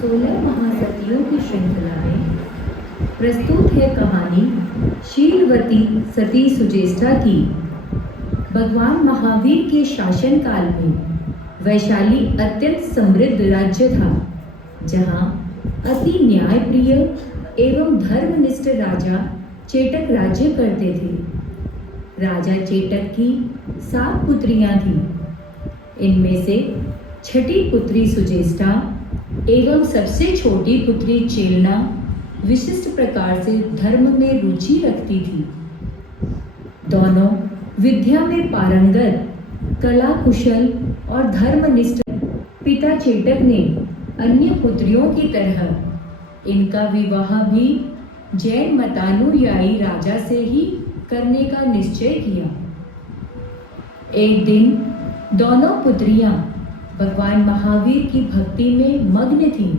16 महासतियों की श्रृंखला में प्रस्तुत है कहानी शीलवती सती सुजेष्ठा की। भगवान महावीर के शासनकाल में वैशाली अत्यंत समृद्ध राज्य था, जहाँ अति न्यायप्रिय एवं धर्मनिष्ठ राजा चेटक राज्य करते थे। राजा चेटक की 7 पुत्रियां थीं। इनमें से छठी पुत्री सुजेष्ठा एवं सबसे छोटी पुत्री चेलना विशिष्ट प्रकार से धर्म में रुचि रखती थी। दोनों विद्या में पारंगत, कला कुशल और धर्मनिष्ठ। पिता चेटक ने अन्य पुत्रियों की तरह इनका विवाह भी जैन मतानुयायी राजा से ही करने का निश्चय किया। एक दिन दोनों पुत्रियां भगवान महावीर की भक्ति में मग्न थीं।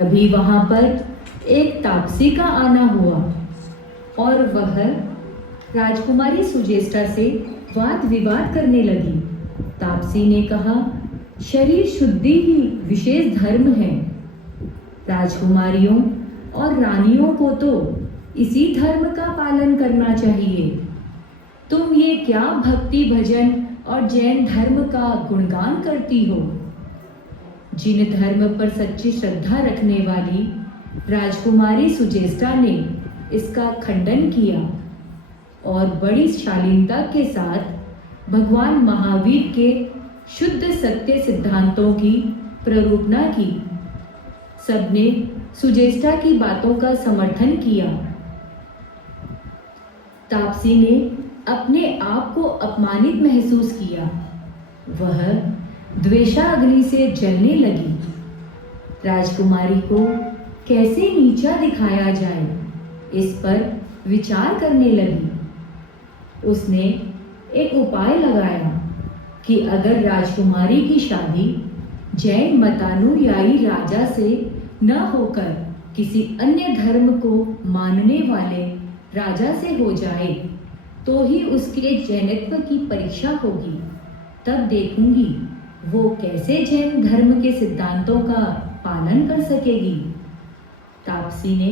तभी वहां पर एक तापसी का आना हुआ और वह राजकुमारी सुजेष्ठा से वाद विवाद करने लगी। तापसी ने कहा, शरीर शुद्धि ही विशेष धर्म है। राजकुमारियों और रानियों को तो इसी धर्म का पालन करना चाहिए। तुम ये क्या भक्ति भजन और जैन धर्म का गुणगान करती हो? जिन धर्म पर सच्ची श्रद्धा रखने वाली राजकुमारी सुजेष्ठा ने इसका खंडन किया और बड़ी शालीनता के साथ भगवान महावीर के शुद्ध सत्य सिद्धांतों की प्ररूपना की। सबने सुजेष्ठा की बातों का समर्थन किया। तापसी ने अपने आप को अपमानित महसूस किया। वह द्वेषाग्नि से जलने लगी। राजकुमारी को कैसे नीचा दिखाया जाए, इस पर विचार करने लगी। उसने एक उपाय लगाया कि अगर राजकुमारी की शादी जैन मतानुयायी राजा से न होकर किसी अन्य धर्म को मानने वाले राजा से हो जाए तो ही उसके जैनत्व की परीक्षा होगी। तब देखूंगी वो कैसे जैन धर्म के सिद्धांतों का पालन कर सकेगी। तापसी ने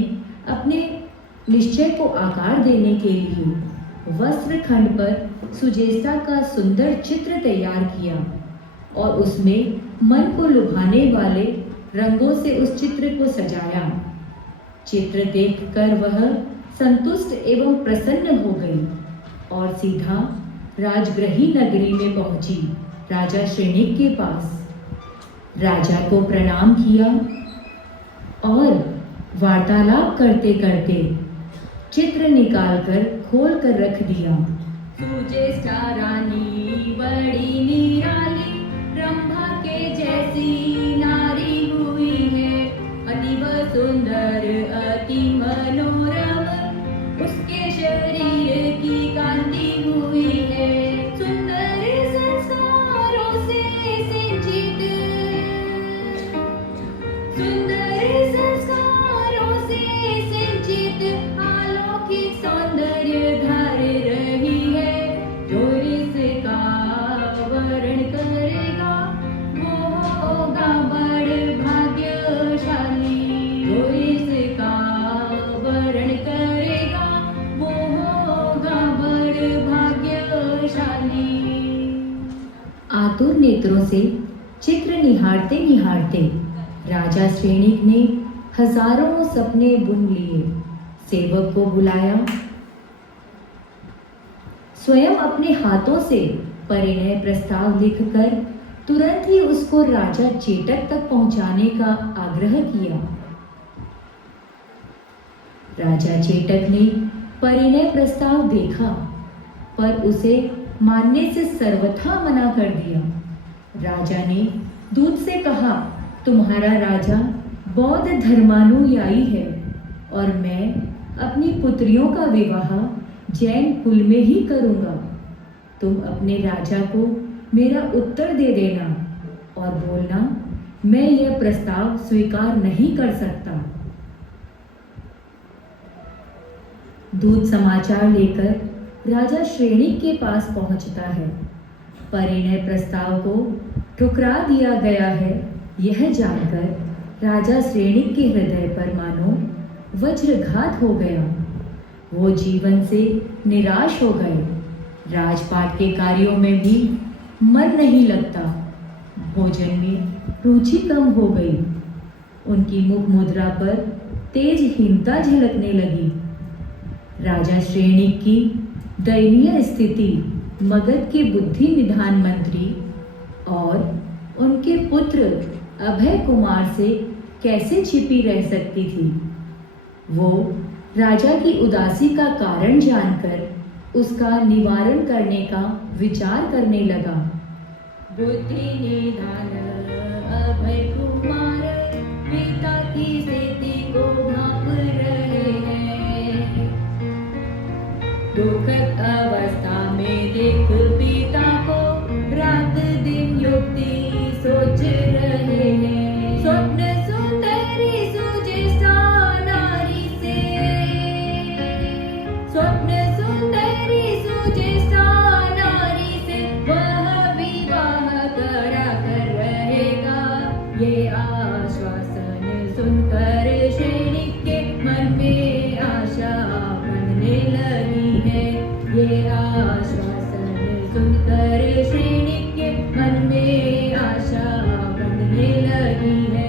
अपने निश्चय को आकार देने के लिए वस्त्र खंड पर सुजेष्टा का सुंदर चित्र तैयार किया और उसमें मन को लुभाने वाले रंगों से उस चित्र को सजाया। चित्र देखकर वह संतुष्ट एवं प्रसन्न हो गई और सीधा राजगृही नगरी में पहुंची राजा श्रेणिक के पास। राजा को प्रणाम किया और वार्तालाप करते करते चित्र निकालकर खोल कर रख दिया। सुजेष्टा रानी बड़ी निराली, रंभा के जैसी नारी हुई है, अतीव सुंदर अति मनोरम, उसके शरीर की कांति हुई है, सुंदर संस्कारों से सिंचित, सुंदर संस्कारों से सिंचित, अलौकिक सौंदर्य धार रही है, जो इसका वर्ण करेगा वो होगा बड़ भाग्यशाली, जो इसका वर्ण करेगा वो होगा बड़ भाग्यशाली। आतुर नेत्रों से चित्र निहारते निहारते राजा श्रेणिक ने हजारों सपने बुन लिए। सेवक को बुलाया, स्वयं अपने हाथों से परिणय प्रस्ताव लिखकर तुरंत ही उसको राजा चेटक तक पहुंचाने का आग्रह किया। राजा चेटक ने परिणय प्रस्ताव देखा पर उसे मानने से सर्वथा मना कर दिया। राजा ने दूत से कहा, तुम्हारा राजा बौद्ध धर्मानुयायी है और मैं अपनी पुत्रियों का विवाह जैन कुल में ही करूंगा। तुम अपने राजा को मेरा उत्तर दे देना और बोलना, मैं यह प्रस्ताव स्वीकार नहीं कर सकता। दूत समाचार लेकर राजा श्रेणिक के पास पहुंचता है। परिणय प्रस्ताव को ठुकरा दिया गया है यह जानकर राजा श्रेणिक के हृदय पर मानो वज्रघात हो गया। वो जीवन से निराश हो गए। राजपाट के कार्यों में भी मन नहीं लगता। भोजन में रुचि कम हो गई। उनकी मुख मुद्रा पर तेजहीनता झलकने लगी। राजा श्रेणिक की दयनीय स्थिति मगध के बुद्धि निधान मंत्री और उनके पुत्र अभय कुमार से कैसे छिपी रह सकती थी। वो राजा की उदासी का कारण जानकर उसका निवारण करने का विचार करने लगा। बुद्धि निधान अभय कुमार पिता की स्थिति को भांप रहे हैं। दुखद अवस्था में देख पिता को रात दिन युक्ति सोच रहे हैं। स्वप्न सुंदरी सुजेष्टा नारी से, स्वप्न सुंदरी सुजेष्टा नारी से वह विवाह करा कर रहेगा। ये आश्वासन सुनकर श्रेणिक के मन में आशा बढ़ने लगी है। ये आश्वासन सुनकर श्रेणिक के मन में आशा बढ़ने लगी है।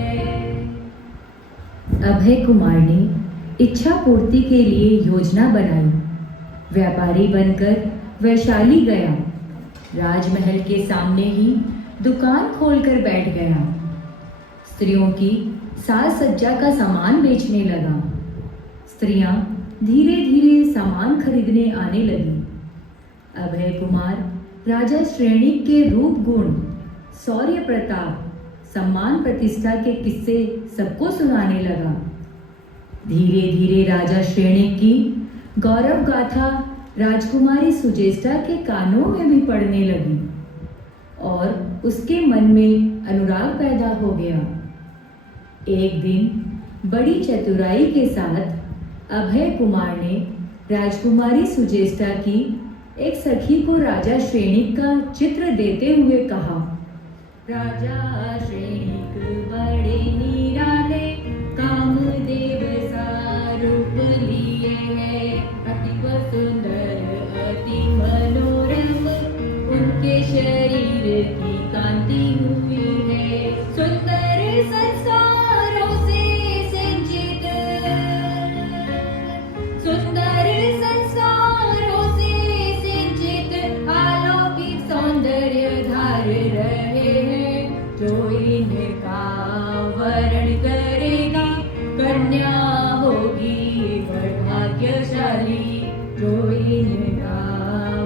अभय कुमार ने इच्छा पूर्ति के लिए योजना बनाई। व्यापारी बनकर वैशाली गया। राजमहल के सामने ही दुकान खोलकर बैठ गया। स्त्रियों की साज सज्जा का सामान बेचने लगा। स्त्रियां धीरे धीरे सामान खरीदने आने लगी। अभय कुमार राजा श्रेणिक के रूप गुण, शौर्य प्रताप, सम्मान प्रतिष्ठा के किस्से सबको सुनाने लगा। धीरे धीरे राजा श्रेणिक की गौरव गाथा राजकुमारी सुजेष्टा के कानों में भी पड़ने लगी और उसके मन में अनुराग पैदा हो गया। एक दिन बड़ी चतुराई के साथ अभय कुमार ने राजकुमारी सुजेष्टा की एक सखी को राजा श्रेणिक का चित्र देते हुए कहा, राजा श्रेणिक बड़े निराले कामदेव सा रूप लिए है, अति सुंदर अति मनोरम उनके शरीर की कांति हुई है, सुंदर संस्कारों से सिंचित, सुंदर संस्कारों से सिंचित अलौकिक सौंदर्य धार रहे हैं, जो इनका वरण करेगा कन्या होगी भाग्यशाली, जो इनका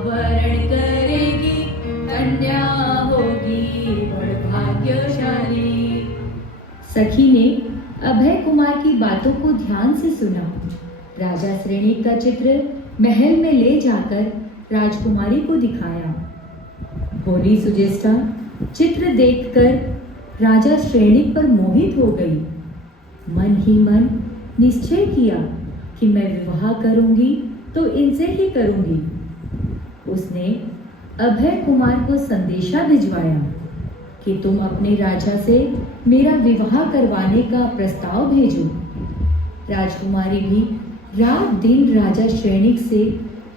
वरण करेगी कन्या होगी भाग्यशाली। सखी ने अभय कुमार की बातों को ध्यान से सुना। राजा श्रेणिक का चित्र महल में ले जाकर राजकुमारी को दिखाया। बोली सुजेष्टा चित्र देखकर राजा श्रेणिक पर मोहित हो गई। मन ही मन निश्चय किया कि मैं विवाह करूंगी तो इनसे ही करूंगी। उसने अभय कुमार को संदेशा भिजवाया कि तुम अपने राजा से मेरा विवाह करवाने का प्रस्ताव भेजो। राजकुमारी भी रात दिन राजा श्रेणिक से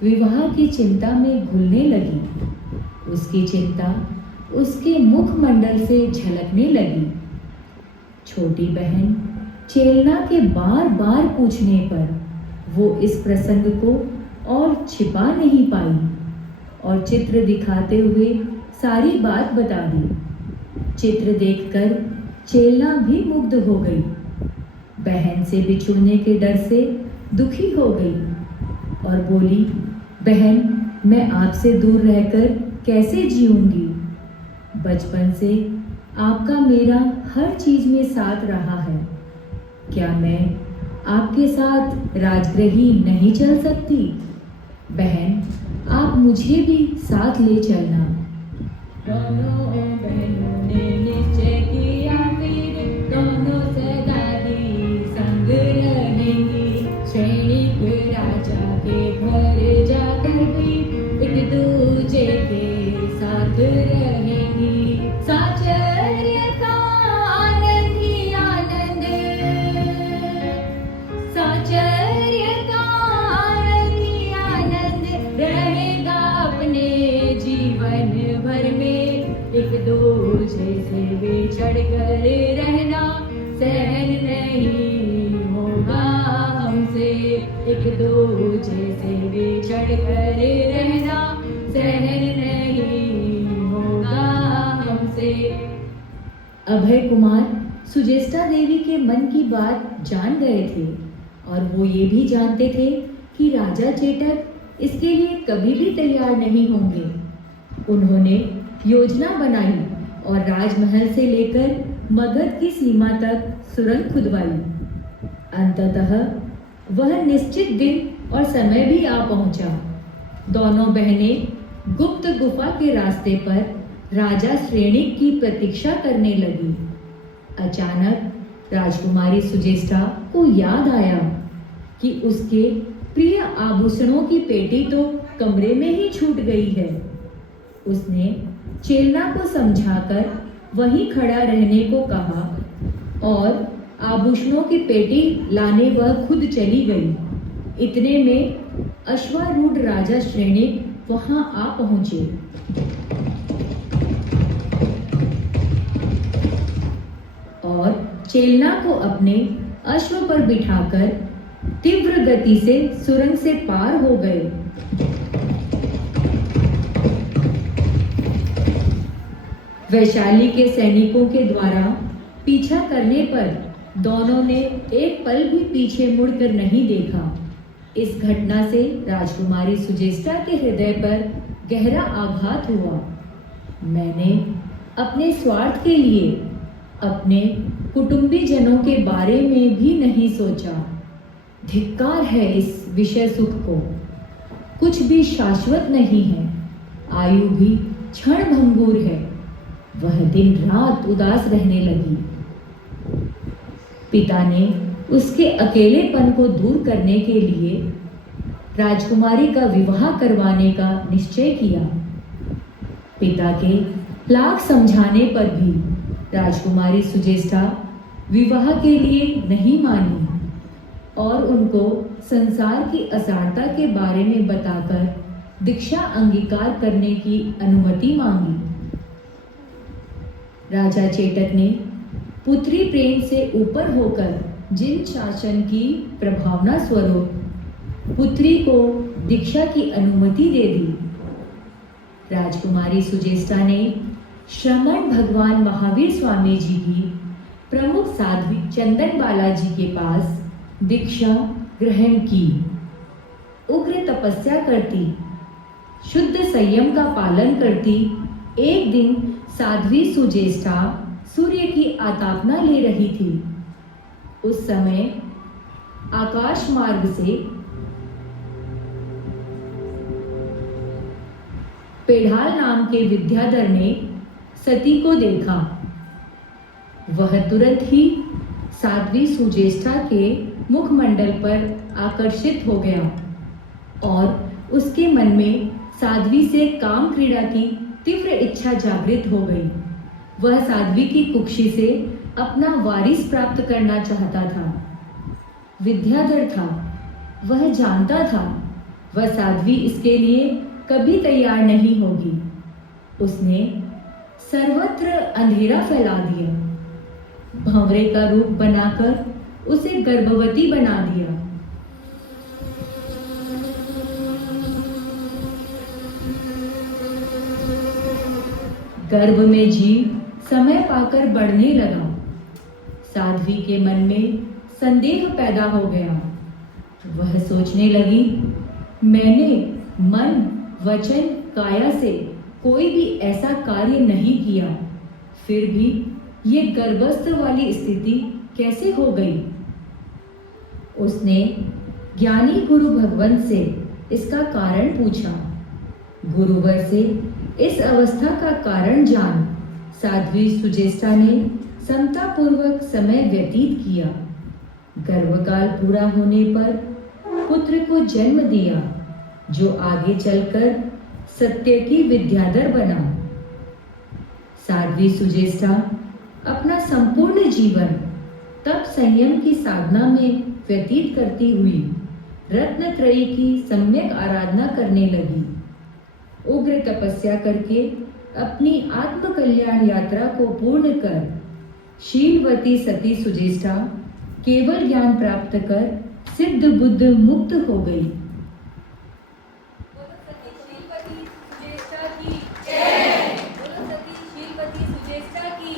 विवाह की चिंता में घुलने लगी। उसकी चिंता उसके मुखमंडल से झलकने लगी। छोटी बहन चेलना के बार बार पूछने पर वो इस प्रसंग को और छिपा नहीं पाई और चित्र दिखाते हुए सारी बात बता दी। चित्र देखकर चेलना भी मुग्ध हो गई। बहन से बिछुड़ने के डर से दुखी हो गई और बोली, बहन मैं आपसे दूर रहकर कैसे जीऊंगी? बचपन से आपका मेरा हर चीज में साथ रहा है। क्या मैं आपके साथ राजगृही नहीं चल सकती? बहन आप मुझे भी साथ ले चलना। दोनों बहनों ने निश्चय किया फिर दोनों सदाई संग रहेंगी। श्रेणिक राजा के घर जाकर भी एक दूजे के साथ रहेंगी। साचर्य का आनंद ही आनंद, साचर्य का आनंद ही आनंद रहेगा अपने जीवन भर में। एक दूजे से बिछड़ कर रहना सहन नहीं होगा हमसे। एक दूजे से बिछड़ कर रहना सहन नहीं होगा हमसे। अभय कुमार सुजेष्टा देवी के मन की बात जान गए थे और वो ये भी जानते थे कि राजा चेटक इसके लिए कभी भी तैयार नहीं होंगे। उन्होंने योजना बनाई और राजमहल से लेकर मगध की सीमा तक सुरंग खुदवाई। अंततः वह निश्चित दिन और समय भी आ पहुंचा। दोनों बहनें गुप्त गुफा के रास्ते पर राजा श्रेणिक की प्रतीक्षा करने लगी। अचानक राजकुमारी सुजेष्टा को याद आया कि उसके प्रिय आभूषणों की पेटी तो कमरे में ही छूट गई है। उसने चेलना को समझाकर वहीं खड़ा रहने को कहा और आभूषणों की पेटी लाने वह खुद चली गई। इतने में अश्वारूढ़ राजा श्रेणिक वहां आ पहुंचे। और चेलना को अपने अश्व पर बिठाकर तीव्र गति से सुरंग से पार हो गए। वैशाली के सैनिकों के द्वारा पीछा करने पर दोनों ने एक पल भी पीछे मुड़कर नहीं देखा। इस घटना से राजकुमारी सुजेष्टा के हृदय पर गहरा आघात हुआ। मैंने अपने स्वार्थ के लिए अपने कुटुंबीजनों के बारे में भी नहीं सोचा। धिक्कार है इस विषय सुख को। कुछ भी शाश्वत नहीं है, आयु भी क्षण भंगुर है। वह दिन रात उदास रहने लगी। पिता ने उसके अकेलेपन को दूर करने के लिए राजकुमारी का विवाह करवाने का निश्चय किया। पिता के लाख समझाने पर भी राजकुमारी सुजेष्टा विवाह के लिए नहीं मानी और उनको संसार की असारता के बारे में बताकर दीक्षा अंगीकार करने की अनुमति मांगी। राजा चेतक ने पुत्री प्रेम से ऊपर होकर जिन शासन की प्रभावना स्वरूप पुत्री को दीक्षा की अनुमति दे दी, राजकुमारी सुजेष्टा ने श्रमण भगवान महावीर स्वामी जी की प्रमुख साध्वी चंदन बालाजी के पास दीक्षा ग्रहण की। उग्र तपस्या करती, शुद्ध संयम का पालन करती, एक दिन साध्वी सुजेष्टा सूर्य की आतापना ले रही थी। उस समय आकाश मार्ग से पेढ़ाल नाम के विद्याधर ने सती को देखा। वह तुरंत ही साध्वी सुजेष्टा के मुखमंडल पर आकर्षित हो गया और उसके मन में साध्वी से काम क्रीड़ा की तीव्र इच्छा जागृत हो गई। वह साध्वी की कुक्षी से अपना वारिस प्राप्त करना चाहता था। विद्याधर था, वह जानता था वह साध्वी इसके लिए कभी तैयार नहीं होगी। उसने सर्वत्र अंधेरा फैला दिया, भंवरे का रूप बनाकर उसे गर्भवती बना दिया। गर्भ में जीव समय पाकर बढ़ने लगा। साध्वी के मन में संदेह पैदा हो गया। वह सोचने लगी, मैंने मन, वचन, काया से कोई भी ऐसा कार्य नहीं किया, फिर भी ये गर्भस्थ वाली स्थिति कैसे हो गई? उसने ज्ञानी गुरु भगवंत से इसका कारण पूछा। गुरुवर से इस अवस्था का कारण जान साध्वी सुजेष्टा ने समतापूर्वक समय व्यतीत किया। गर्भकाल पूरा होने पर पुत्र को जन्म दिया, जो आगे चलकर सत्यकी विद्याधर बना। साध्वी सुजेष्टा अपना संपूर्ण जीवन तप संयम की साधना में व्यतीत करती हुई रत्नत्रयी की सम्यक आराधना करने लगी। उग्र तपस्या करके अपनी आत्म कल्याण यात्रा को पूर्ण कर शीलवती सती सुजेष्टा केवल ज्ञान प्राप्त कर सिद्ध बुद्ध मुक्त हो गई। बोलो सती शीलवती सुजेष्टा की